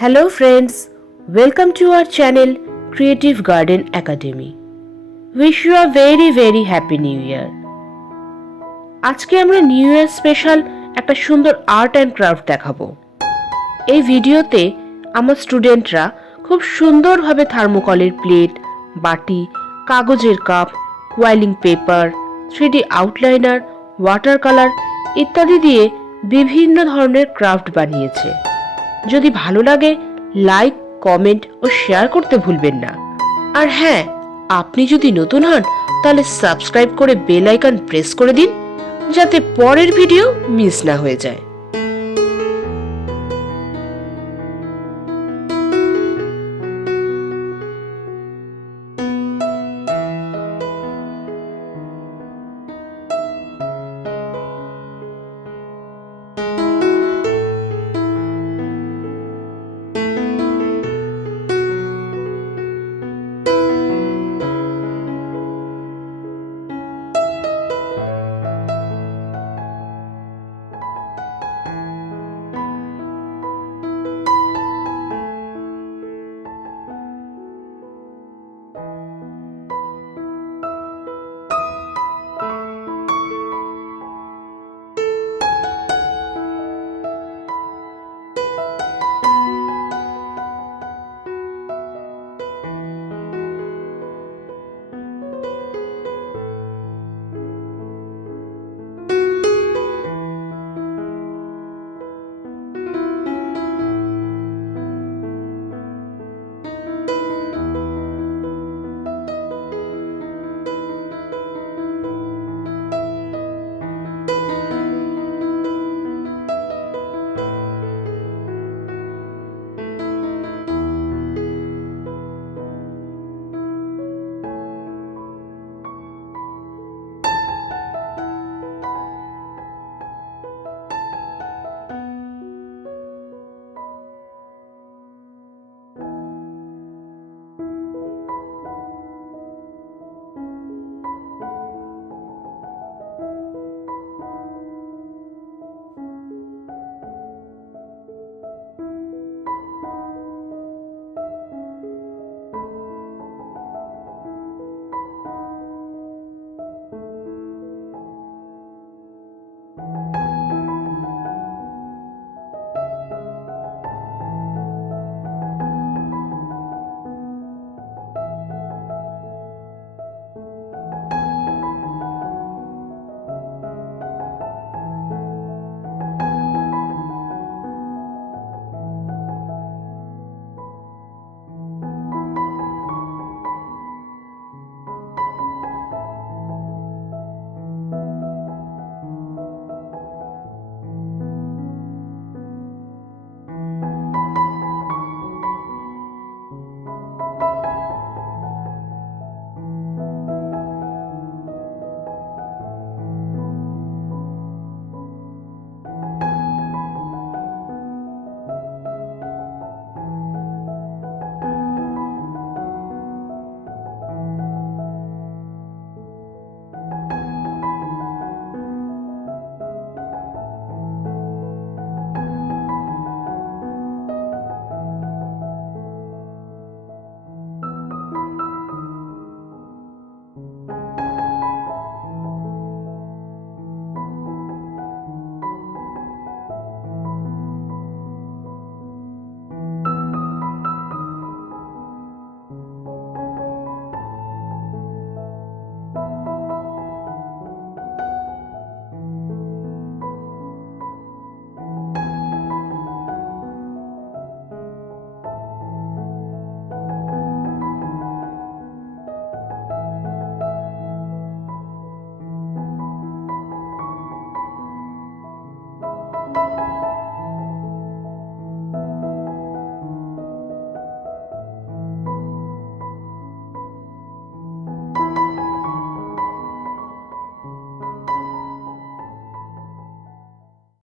Hello friends, welcome to our channel Creative Garden Academy. Wish you a very happy new year. আজকে আমরা new year special একটা সুন্দর art and craft দেখাবো। এই ভিডিওতে আমার স্টুডেন্টরা খুব সুন্দরভাবে থার্মোকলের প্লেট, বাটি, কাগজের কাপ, কোয়াইলিং paper, 3D outliner, water colour ইত্যাদি দিয়ে বিভিন্ন ধরনের ক্রাফট বানিয়েছে। যদি ভালো লাগে লাইক, কমেন্ট ও শেয়ার করতে ভুলবেন না। আর হ্যাঁ, আপনি যদি নতুন হন তাহলে সাবস্ক্রাইব করে বেল আইকন প্রেস করে দিন যাতে পরের ভিডিও মিস না হয়ে যায়।